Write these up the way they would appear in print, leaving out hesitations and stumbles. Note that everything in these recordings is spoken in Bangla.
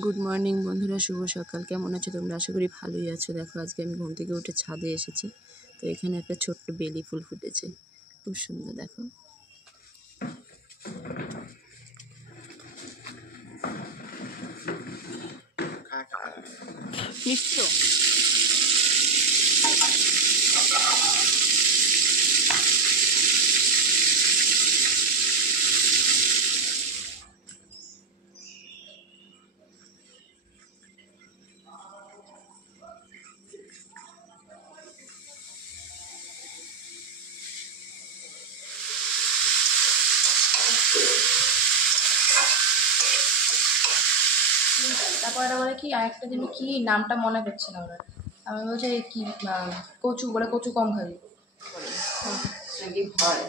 গুড মর্নিং বন্ধুরা, শুভ সকাল। কেমন আছো তোমরা? আশা করি ভালোই আছো। দেখো, আজকে আমি ঘুম থেকে উঠে ছাদে এসেছি। তো এখানে একটা ছোট্ট বেলি ফুল ফুটেছে, খুব সুন্দর। দেখো, মিষ্টি তো। তারপর এটা বলে কি আরেকটা জিনিস কি নামটা মনে পড়ছে না ওরা। আমি বলছি কি কচু বলে, কচু কম খাবি কি হয়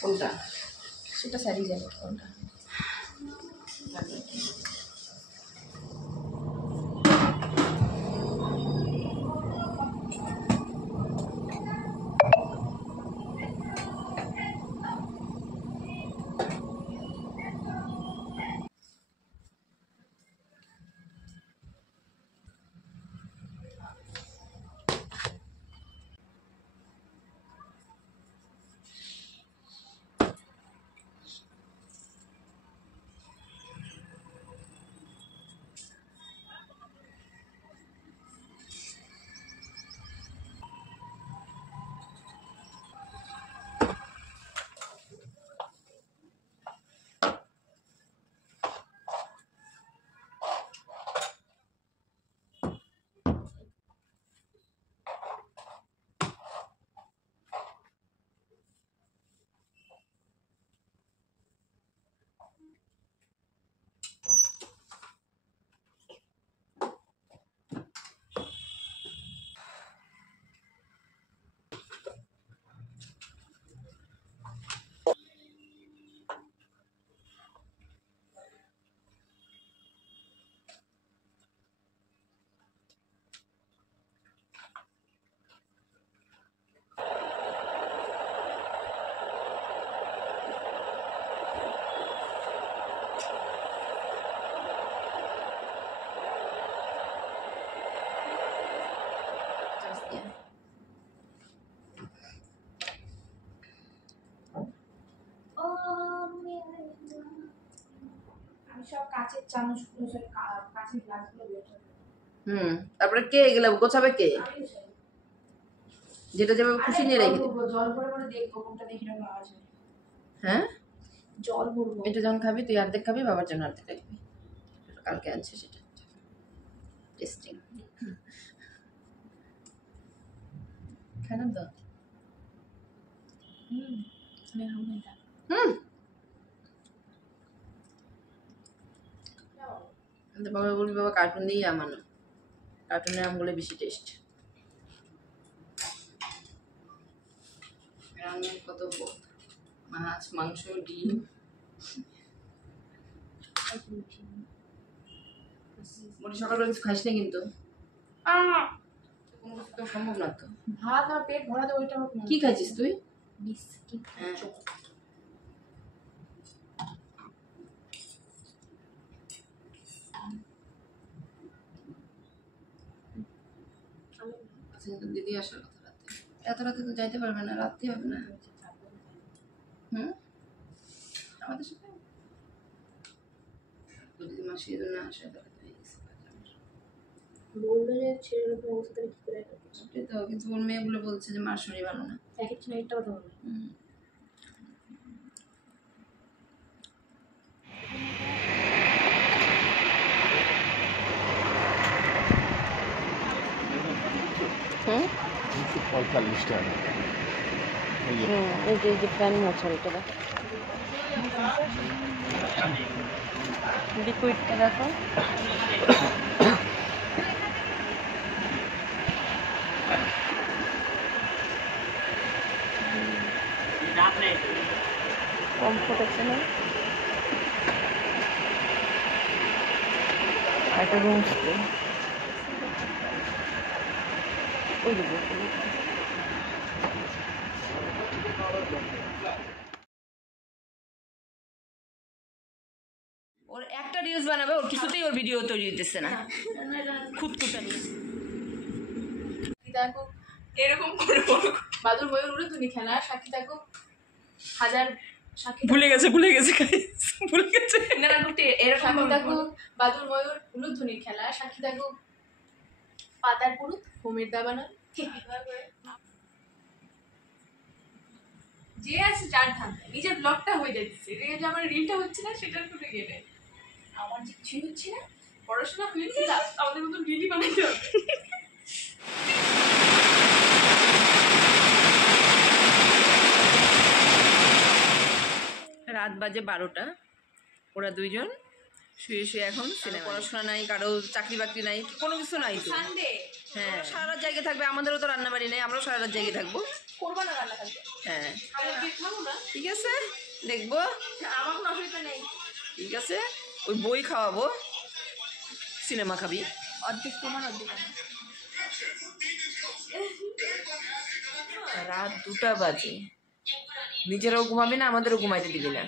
কোনটা? সেটা স্যারই জানে কোনটা। আমি সব কাঁচের চামচগুলো, সব কাঁচের গ্লাসগুলো বের করে তারপরে কে এগুলো গোছাবে? কে? যেটা যাবে খুশি নিয়ে রেখে দেবো। জল ভরে ভরে দেখবো কোনটা দেখি না পাওয়া যায়। হ্যাঁ, জল ভরবো। এটা যখন খাবি তুই অর্ধেক খাবি, বাবার জন্য অর্ধেক রাখবি। কালকে আনছে সেটা টেস্টিং। খারাপ তো। বাবা বলবি বাবা কার্টুন দিয়েই আমানো, কার্টুনের আমগুলো বেশি টেস্ট। কত মাছ, মাংস, ডিম। সকালবেলা কিছু খাইস না কিন্তু, কোনো কিছু তো সম্ভব না তো। ভাত আর পেট ভরাতে ওইটা কি খাইছিস তুই? বিস্কিট। দিদি আসার কথা রাতে, এত রাতে তো যাইতে পারবে না, রাত্রি হবে না। আমাদের সাথে যদি মাসি না আসে তাহলে তো বললো যে ছেলের উপর অবস্থা কি করে সেটাই তো। কিন্তু ওর মেয়েগুলো বলছে যে মার শরীর ভালো না। এক একটা একটা কথা বলবে। এই যে ফ্যান মশারিটা দেখো, লিকুইডটা দেখো। কমফোর্ট আছে না? আর একটা রুম স্প্রে, ওই দেবো। ওর একটা রিলস বানাবে, ওর কিছুতেই ওর ভিডিও তৈরি হইতেছে না, খুঁতখুঁতা নিয়ে। দেখো এরকম করে বাদুর ময়ূর উড়ে খেলা, সাক্ষী দেখো হাজার, সাক্ষী ভুলে গেছে ভুলে গেছে। না না এরকম সাক্ষী দেখো বাদুর ময়ূর উলুধ্বনির খেলা, সাক্ষী দেখো পাতার পুরুত হোমের দাবানা। যে আছে যার ধান্দা, নিজের ব্লগটা হয়ে যাচ্ছে, যে আমার রিলটা হচ্ছে না সেটার করে গেলে আমার যে কিছুই হচ্ছে না, পড়াশোনা হয়ে গেলে আমাদের মতন রিলই বানাইতে হবে। রাত বাজে 12টা, ওরা দুইজন শুয়ে শুয়ে এখন সিনেমা, পড়াশোনা নাই, কারো চাকরি বাকরি নাই, কোনো কিছু নাই তো। সানডে হ্যাঁ, সারা রাত জায়গায় থাকবে, আমাদেরও তো রান্না বাড়ি নেই, আমরাও সারা রাত জায়গায় থাকবো। করবা না রান্না থাকবে, হ্যাঁ আমাদের খাবো না, ঠিক আছে, দেখবো, আমার কোনো অসুবিধা নেই। ঠিক আছে, ওই বই খাওয়াবো, সিনেমা খাবি। অর্ধেক তোমার অর্ধেক আমার। রাত 2টা বাজে, নিজেরাও ঘুমাবি না, আমাদেরও ঘুমাইতে দিবি না।